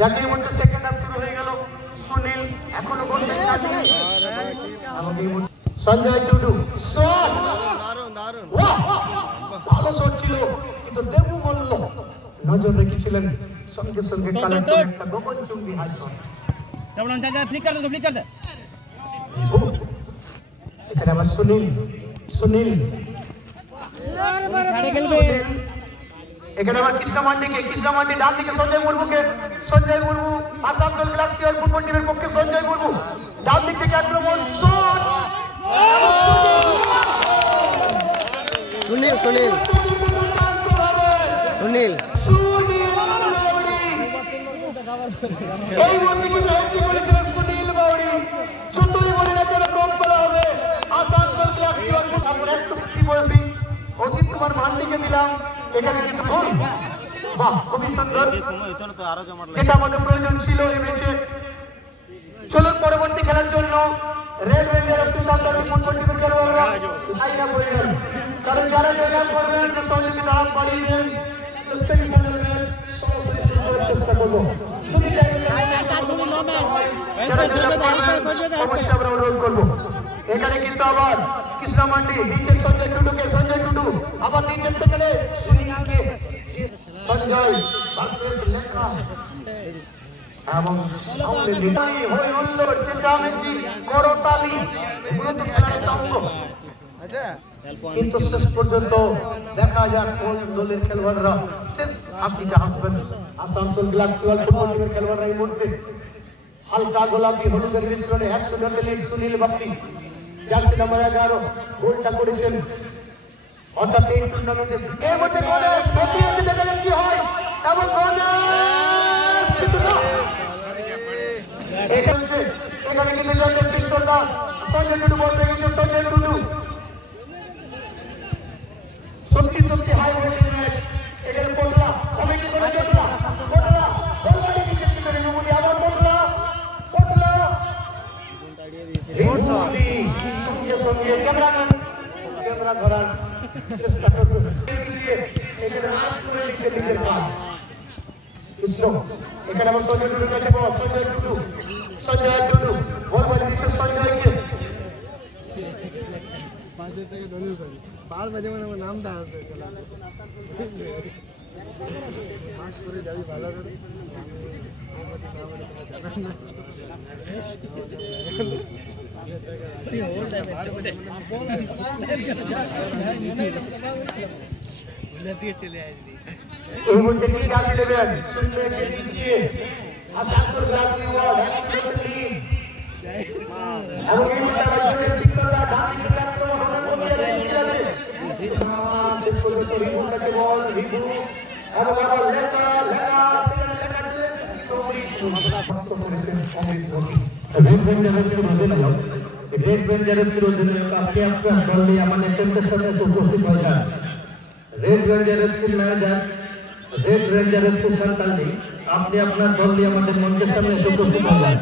জাতীয় মঞ্চের second half শুরু হয়ে গেল। সুনীল এখনো বলছেন সঞ্জয় টুডু শট ভালো শট ছিল, কিন্তু দেবু মল্ল নজর রেখেছিলেন, সঙ্গে সঙ্গে কালেক্টর একটা গোপন চুম্বি হাই শট। এখানে আবার সুনীল এখানে আবার কৃষ্ণা মান্ডি ডান দিকে সঞ্জয় মুর্মু আসানসোল গ্লাসিয়ার ফুটবল টিমের পক্ষে সঞ্জয় মুর্মু ডান দিক থেকে আক্রমণ শট সুনীল এই মন্দিরে সাহায্য করেছিলেন সুনীল বাউরি। সুন্দরী বলে না কেন কম করা হবে আসানসোল গ্লাসিয়ার ফুটবল একটু কি বলছি অজিত কুমার মান্ডিকে দিলাম, এখানে কিন্তু ভুল। বাহ, খুবই সুন্দর, এটা আমাদের প্রয়োজন ছিল এই ম্যাচে। চলুন পরবর্তী খেলার জন্য রেড রেঞ্জার সন্তানের ফুটবল টিমের খেলোয়াড়রা লাইন আপ হয়ে যান, কারণ যারা যোগদান করবেন সহযোগিতা হাত বাড়িয়ে দেন। চেষ্টা করবো অবশ্যই আমরা অনুরোধ করবো। এখানে কিন্তু আবার কৃষ্ণা মান্ডি দিচ্ছেন সঞ্জয় টুডু আবার দিচ্ছেন সেখানে সঞ্জয় লেখা এবং করতালি কিন্তু শেষ পর্যন্ত দেখা যাক কোন দলের খেলোয়াড়রা শেষ হাসিটা হাসবেন। আসানসোল গ্লাসিয়ার ফুটবল টিমের খেলোয়াড়রা এই মুহূর্তে হালকা গোলাপি হলুদের মিশ্রণে সুনীল বাপ্পি জার্সি নাম্বার 11 গোলটা করেছেন। অর্থাৎ এই টুর্নামেন্টে এই মধ্যে দেখেন কি হয় এবং এখানে কিন্তু সঞ্জয় টুডু বলতে কিন্তু সঞ্জয় টুডু সত্যি হাই ভোল্টেজ ম্যাচ। এখানে পটলা কমিটি করে পটলা সঙ্গে ক্যামেরা ধরার চেষ্টা করবেন। এখানে আমার সঞ্জয় টুডুর কাছে বল, সঞ্জয় টুডু বল দিচ্ছে সঞ্জয়কে। 5 बजे মানে আমার নামটা আছে পাঁচ করে যাবি ভালো করে रेड रेंजर आपके दल নিয়ে আমার নেতৃত্বের সাথে উপস্থিত হয়েছেন রেড রেঞ্জারের ম্যানেজার রেড রেঞ্জারের সুশান্ত কালজি, আপনি আপনার দল নিয়ে আমাদের মঞ্চের সামনে উপস্থিত হয়েছেন।